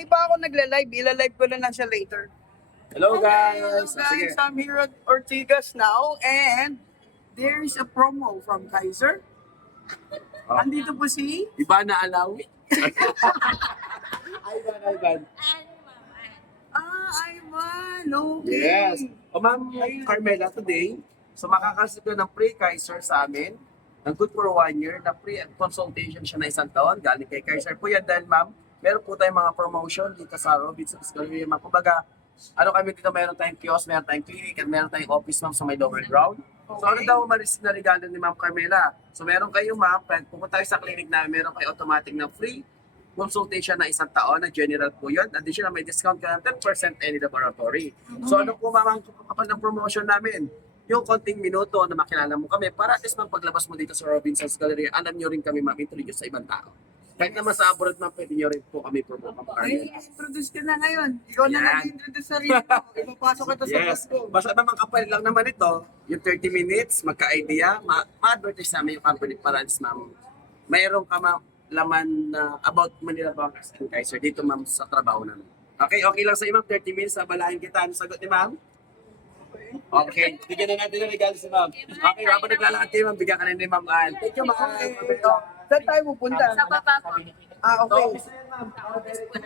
Hindi pa ako nagla-live. Ila-live ko na lang siya later. Hello Hello guys! guys, I'm here at Ortigas now and there's a promo from Kaiser. Andito po si... Iba na alaw? Ivan. Ivan. Okay. Yes. O ma'am Carmela, today, so makakasit ka ng free Kaiser sa amin. Ng good for 1 year na free consultation siya na 1 taon. Galing kay Kaiser po yan dahil ma'am, meron po tayong mga promotion dito sa Robins of Galleria. Ma'am, kumbaga, ano kami dito, meron tayong kiosk, meron tayong clinic, at meron tayong office ma'am sa may lower ground. So ano daw maris na regalo ni Ma'am Carmela? So meron kayo ma'am, pupunta tayo sa clinic namin, meron kayo automatic na free consultation na 1 taon na general po yun. Additional may discount ka ng 10% any laboratory. So ano po ma'am ang kapal ng promotion namin? Yung konting minuto na makilala mo kami para at least ma'am paglabas mo dito sa Robinson's Gallery, alam nyo rin kami ma'am introduce sa ibang tao. Kahit naman sa abroad ma'am, pwede nyo rin po kami promote ma'am Ay, Carmela. introduce ka na ngayon. Ikaw na Yan. nag-introduce sa rin mo. Ipapasok kita sa Yes. Pasko. Basta naman kapal lang naman ito, yung 30 minutes, magka-idea, ma-advertise namin yung company para alis ma'am. Mayroon ka ma'am laman na about Manila Bankers and Kaiser dito ma'am sa trabaho namin. Okay, okay lang sa ma'am, 30 minutes, sabalahin kita. Ano sagot ni ma'am? Okay, bigyan na natin ng regalo si ma'am. Okay, habang naglalakad kayo ma'am, bigyan ka na ni ma'am Ann. Thank you ma'am. Saan tayo pupunta? Sa baba po. Okay.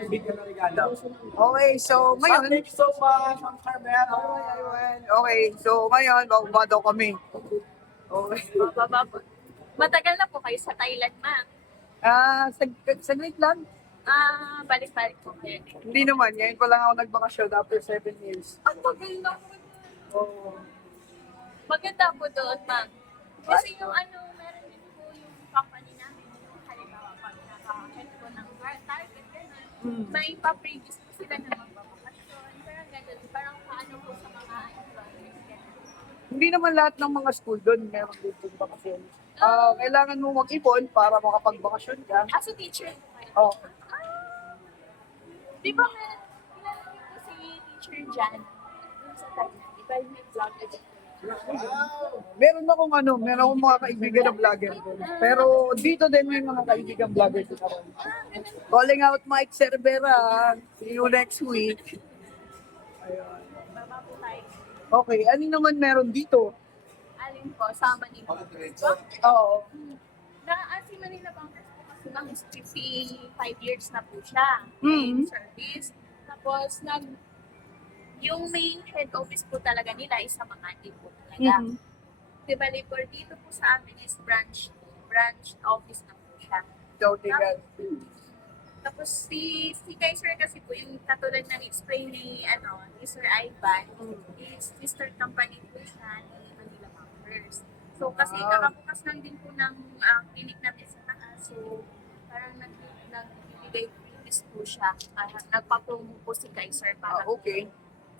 Bigyan ng regalo. Okay, so ngayon... Thank you so much, Ma'am Carmela. Okay, so ngayon, bababa daw kami. Okay. Baba po. Matagal na po kayo sa Thailand, ma'am. Saglit lang. Balik-balik po kayo. Hindi naman, ngayon pa lang ako nagbakasyon after 7 years. Ang maganda po. Oh. Maganda po doon, ma'am. Kasi yung meron din po yung company namin, yung halimbawa pag naka-head po ng target, gano'n, may pa-previous po sila na magbabakasyon, parang gano'n, parang paano po sa mga employees, gano'n. Hindi naman lahat ng mga school doon meron din yung bakasyon. Kailangan mo mag-ipon para makapagbakasyon ka. As a teacher po kayo. Oh. Di ba meron, kilala niyo po si Teacher Jan dun sa Thailand? Di ba yung may vlog na dyan? Meron akong mga kaibigan na vlogger doon. Pero dito din may mga kaibigan vlogger din ako. Calling out Mike Cervera. See you next week. Ayun. Baba po tayo. Okay, ano naman meron dito? Alin po, sa Manila. Oo. Si Manila Bankers po kasi ng 55 years na po siya Mhm. in service. Tapos, yung main head office po talaga nila is sa Makati po talaga. Mhm. Di ba, Libor, dito po sa amin is branch office na po siya. Dautigan. Tapos si Kaiser kasi po, yung katulad ng explain ni Sir Ivan, is sister company po siya ni Manila Bankers. So kasi kakabukas lang din po ng clinic natin sa taas. So parang nagbibigay previous po siya. Nagpa-promo po si Kaiser para. Okay.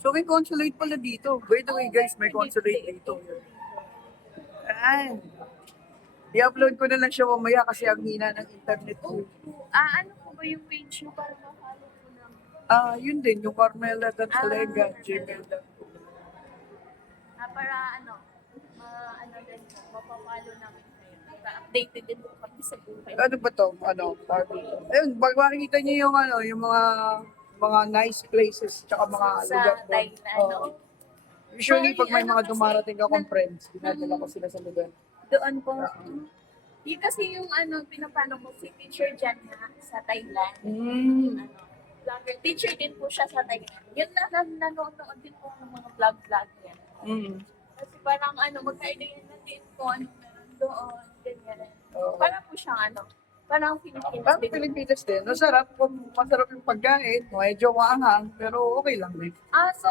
So may consulate pala dito. By the way guys, may consulate dito. Ay. I-upload ko na lang siya mamaya kasi ang hina ng internet ko. Ano po ba yung page nyo para ma-follow po ng Yun din, yung Carmela.Talega, gmail.com. para din po, mapapalo namin kayo. Updated din po kami sa buhay. Ano ba to? Ayun, pag makikita niyo yung mga nice places tsaka mga Sa lugar doon. Thailand, Oo. no? Usually, pag may Ano mga kasi, dumarating akong friends, dinadala ko sila sa lugar. Doon po. Yun kasi yung pinapano ko si Teacher Jan na sa Thailand. Vlogger. Teacher din po siya sa Thailand. Yun nanonood din po ng mga vlog niya. Kasi parang magka-idea na din po ano meron doon, ganyan. Oo. Parang po siyang parang Pilipinas Parang din. Pilipinas din. Masarap yung pagkain. Medyo maanghang, pero okay lang din. So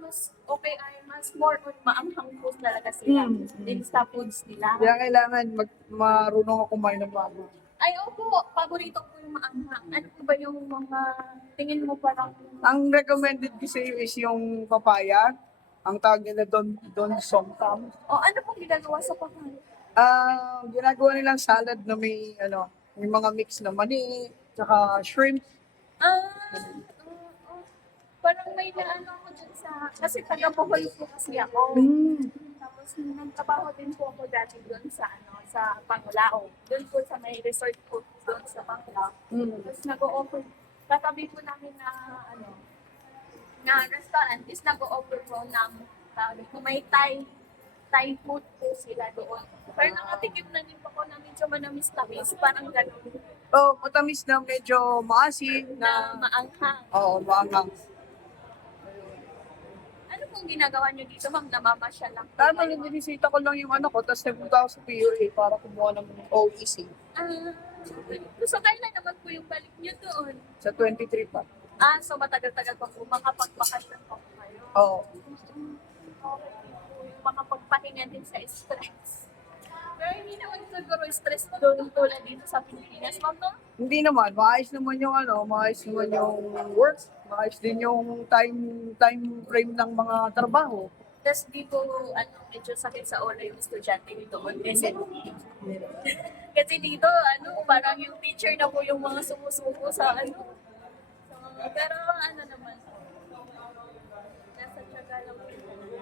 mas okay mas more on maanghang foods talaga sila. Insta foods nila. Kaya kailangan marunong ako kumain ng bago. Ay, opo, paborito ko yung maanghang. Ano po ba yung mga tingin mo parang Ang recommended ko sa iyo is yung papaya. Ang tawag nila Don Somtam. ano pong ginagawa sa pagkain? Ginagawa nilang salad na may mga mix na mani, tsaka shrimp. Parang may ako dyan kasi taga Bohol po kasi ako. Tapos nagtrabaho din po ako dati doon sa Panglao. Doon po sa may resort po doon sa Panglao. Tapos nag-o-offer katabi po namin na, na restaurant is nag-o-offer po ng, kung may Thai food po sila doon. Pero nakatikim na din po ko na medyo manamis-tamis, parang gano'n, Oh, matamis na medyo maasim na na, maanghang. oo, maangang. Ano pong ginagawa niyo dito, ma'am? Namamasyal lang po Tama, kayo? nilisita ko lang yung ano ko, tapos nagpunta ako sa PUA para kumuha ng OEC So kailan naman po yung balik niyo doon? sa 23 pa. So matagal-tagal pa po, makapagbakasyon pa po kayo. Oo. Okay po, yung makapagpahinga din sa stress. Pero hindi naman siguro stress doon tulad dito sa Pilipinas, ma'am, no? Hindi naman, maayos naman yung ano, maayos naman yung work, maayos din yung time frame ng mga trabaho. Tapos di po, medyo sakit sa ulo yung estudyante dito on SNP. Kasi dito, parang yung teacher na po yung mga sumusuko sa pero naman, nasa tiyaga lang po.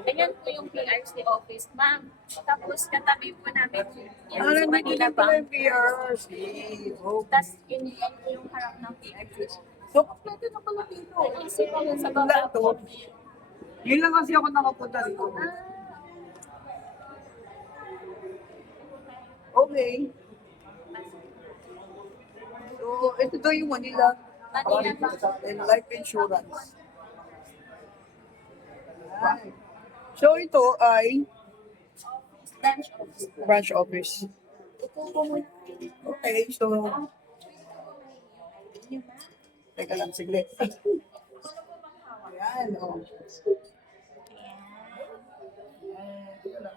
Ganyan po yung PRC office, ma'am. Tapos katabi po namin yung Ano sa na Manila pala Bank. yung PRC? Oh. Tapos yun yung harap ng PRC. So, kompleto na pala dito. Kasi po yun sa Wala baba to. po. Yun lang kasi ako nakapunta dito. Okay. So, ito daw yung Manila. Manila Bank. And life insurance. Ay. So, ito ay Lunch office. branch office. Okay, so... Teka lang, sige. Ayan, oh. Teka lang.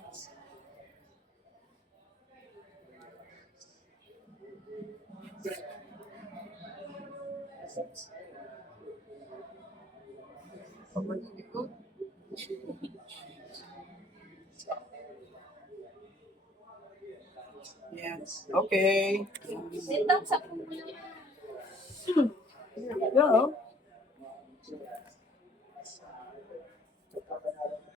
Pabalik ko. Yes. Okay. Sit down sa puno. Yeah.